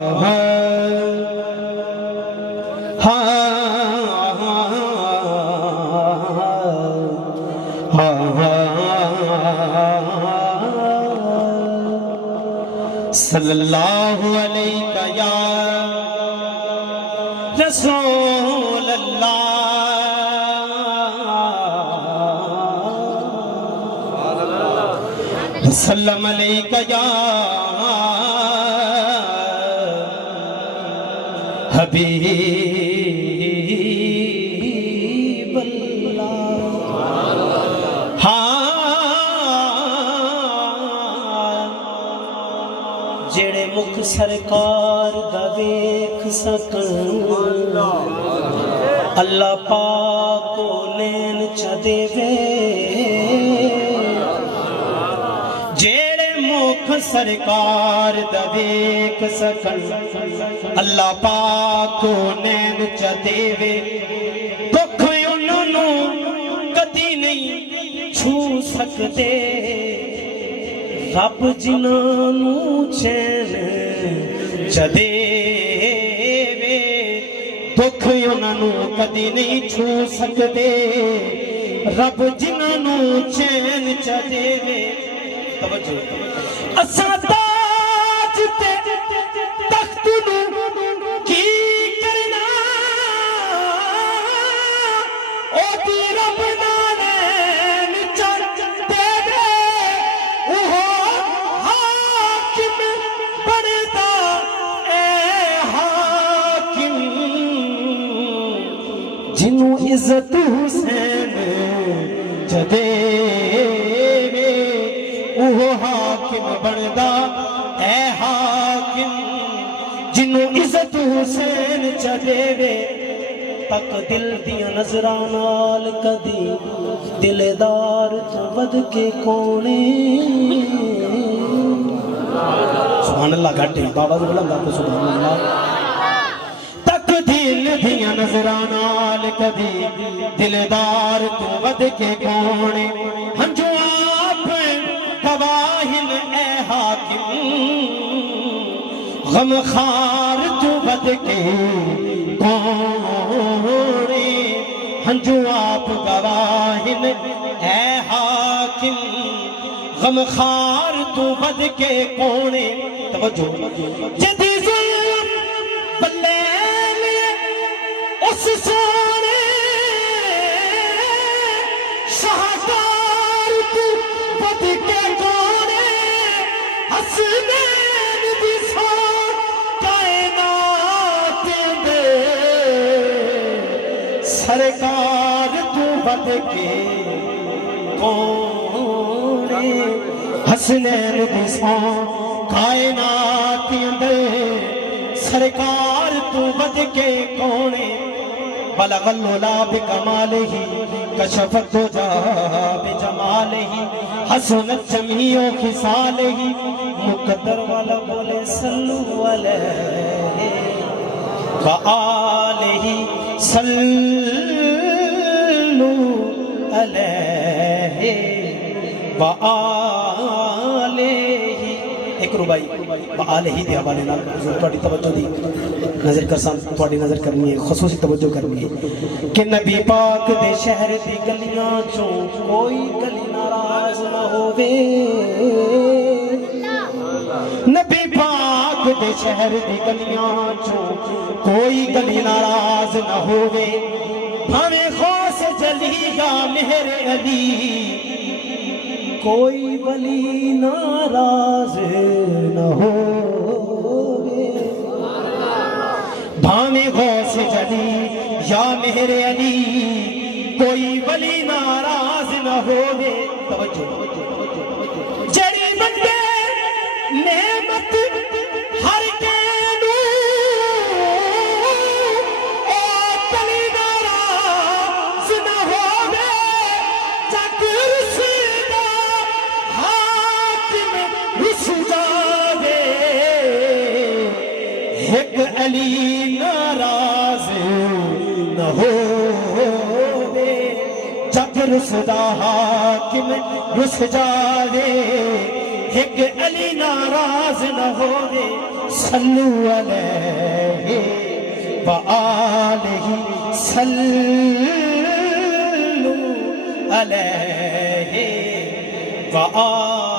صلی اللہ علیہ یا رسول اللہ وسلم علیہ یا حبیب اللہ۔ جڑے مکھ سرکار دا ویکھ سکن اللہ پاک کو لین چا دے وے، جڑے مکھ سرکار دا ویکھ سکن اللہ پاک کو لین چا دے وے، دکھ انہوں کدی نہیں چھو سکتے رب جنہوں چین چدے وے، دکھ انہوں کدی نہیں چھو سکتے رب جنہوں چین چدے وے۔ توجہ اساں تاج تے تخت نوں کی کرنا، او دی رب نالین چڑھ دے وے، اوہو حاکم بندا اے حاکم، جنوں عزت حسین چدے وے، اوہو حاکم بندا اے حاکم، جنوں عزت حسین چدے وے، تک دل دیاں نظراں نال کدی دلدار تو ود کے کونے۔ سبحان اللہ گھٹے بابا سے بلند آپ سبحان اللہ۔ تک دل دیاں نظراں نال کدی دلدار تو ود کے کونے، ہنجو آپ گواہن اے حاکم، غم خار تو ود کے کونے، ہنجو آپ گواہن اے حاکم، غم خار تو ود کے کونے۔ توجہ جدی ظلم بلے لیے اس سونے شاہکار تو ود کے کونے، حسنین دی سون کائنات دے سرکار تو ود کے کونے، حسنین دی سون کائنات دے سرکار تو ود کے کونے، بلغ العلا بکمالہ کشف الدجا بجمالہ حسنت جمیع خصالہ، مقدر والا بولے صلو علیہ وآلہ صلو علیہ وآلہ۔ ایک ربائی وآلہ دی حوالے نال تھوڑی توجہ دی نظر کرسان، تھوڑی نظر کرنی ہے، خصوصی توجہ کرنی ہے کہ نبی پاک دے شہر دی گلیاں چوں کوئی گلی ناراض نہ ہووے، نبی پاک دے شہر دی گلیاں چوں کوئی گلی ناراض نہ ہووے، بھاویں غوث جلی یا مہر علی کوئی ولی ناراض نہ ہووے، بھاویں غوث جلی یا مہر علی کوئی ولی ناراض نہ ہووے۔ توجہ جڑی بندے نعمت ہر کے نوں او ولی ناراض نہ ہووے، جگ رسدا حاکم رس جاوے، ایک علی ناراض نہ ہووے، جگ رسدا حاکم رس جاوے، ایک علی ناراض نہ ہووے، صلو علیہ وآلہ صلو علیہ وآلہ